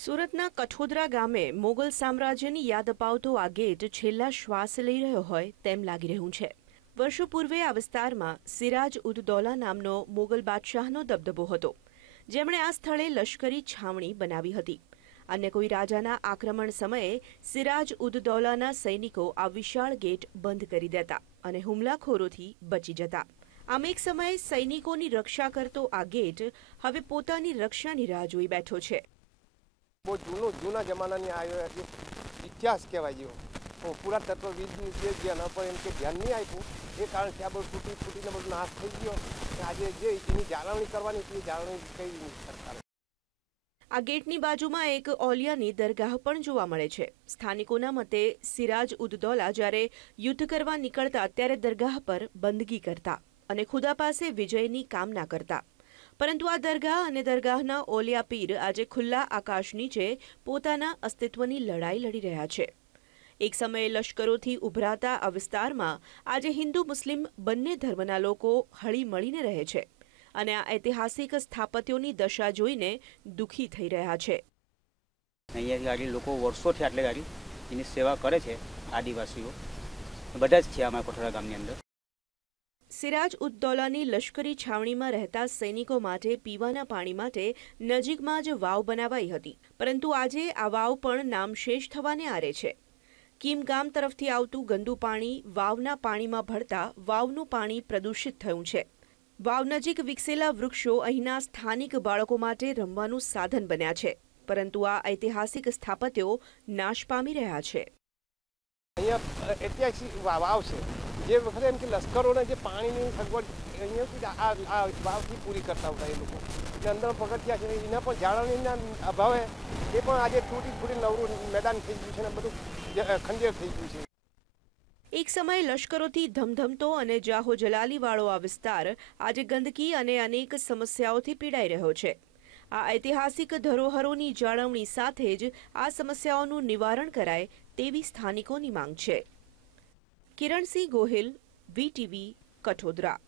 સુરતના કઠોદરા ગામે મોગલ સામ્રાજ્યની યાદ અપાવતો આ ગેટ છેલ્લા શ્વાસ લઈ રહ્યો હોય તેમ લાગી રહ્યું છે. વર્ષો પૂર્વે આ વિસ્તારમાં સિરાજ ઉદ દૌલા નામનો મોગલ બાદશાહનો દબદબો હતો, જેમણે આ સ્થળે લશ્કરી છાવણી બનાવી હતી. અન્ય કોઈ રાજાના આક્રમણ સમયે સિરાજ ઉદ દૌલાના સૈનિકો આ વિશાળ ગેટ બંધ કરી દેતા અને હુમલાખોરોથી બચી જતા. આમ એક સમયે સૈનિકોની રક્ષા કરતો આ ગેટ હવે પોતાની રક્ષાની રાહ જોઈ બેઠો છે. બહુ જૂનો જૂના જમાનાની આવ્યો ઇતિહાસ કહેવાય જેવો. તો પૂરા તત્વવિદની જે જેના પર એમ કે ધ્યાન નહીં આપ્યું, એ કારણથી આ બધું તૂટી ફૂટીને બધું નાશ થઈ ગયો. આજે જે એની જાળવણી કરવાની હતી એ જાળવણી કઈ નહીં આ ગેટની બાજુમાં એક ઓલિયાની દરગાહ પણ જોવા મળે છે. સ્થાનિકોના મતે સિરાજ ઉદ્દૌલા જ્યારે યુદ્ધ કરવા નીકળતા, ત્યારે દરગાહ પર બંદગી કરતા અને ખુદા પાસે વિજયની કામના કરતા. પરંતુ આ દરગાહ અને દરગાહના ઓલિયા પીર આજે ખુલ્લા આકાશ નીચે પોતાના અસ્તિત્વની લડાઈ લડી રહ્યા છે. એક સમયે લશ્કરોથી ઉભરાતા આ વિસ્તારમાં આજે હિન્દુ મુસ્લિમ બંને ધર્મના લોકો હળી મળીને રહે છે અને આ ઐતિહાસિક સ્થાપત્યોની દશા જોઈને દુઃખી થઈ રહ્યા છે. અહીંયા ગાડી, લોકો વર્ષોથી આટલે ગાડી એની સેવા કરે છે આદિવાસીઓ. બધા જ છે અમારા કોઠારા ગામની અંદર. સિરાજ ઉદ્દૌલાની લશ્કરી છાવણીમાં રહેતા સૈનિકો માટે પીવાના પાણી માટે નજીકમાં જ વાવ બનાવાઈ હતી. પરંતુ આજે આ વાવ પણ નામશેષ થવાને આરે છે. કીમ ગામ તરફથી આવતું ગંદુ પાણી વાવના પાણીમાં ભળતા વાવનું પાણી પ્રદૂષિત થયું છે. વાવ નજીક વિકસેલા વૃક્ષો અહીંના સ્થાનિક બાળકો માટે રમવાનું સાધન બન્યા છે. પરંતુ આ ઐતિહાસિક સ્થાપત્યો નાશ પામી રહ્યા છે. વાવ છે. જે વખતે એમ કે લશ્કરોને જે પાણીની સગવડ અહીંયા આ વાવથી પૂરી કરતા હતા એ લોકો. એટલે અંદર પગથિયા છે એના પણ જાળવણીના અભાવે એ પણ આજે તૂટી ફૂટી નવરું મેદાન થઈ ગયું છે ને બધું ખંડેર થઈ ગયું છે. એક સમયે લશ્કરોથી ધમધમતો અને જાહો જલાલીવાળો આ વિસ્તાર આજે ગંદકી અને અનેક સમસ્યાઓથી પીડાઈ રહ્યો છે. આ ઐતિહાસિક ધરોહરોની જાળવણી સાથે જ આ સમસ્યાઓનું નિવારણ કરાય તેવી સ્થાનિકોની માંગ છે. કિરણસિંહ ગોહિલ વીટીવી કઠોદરા.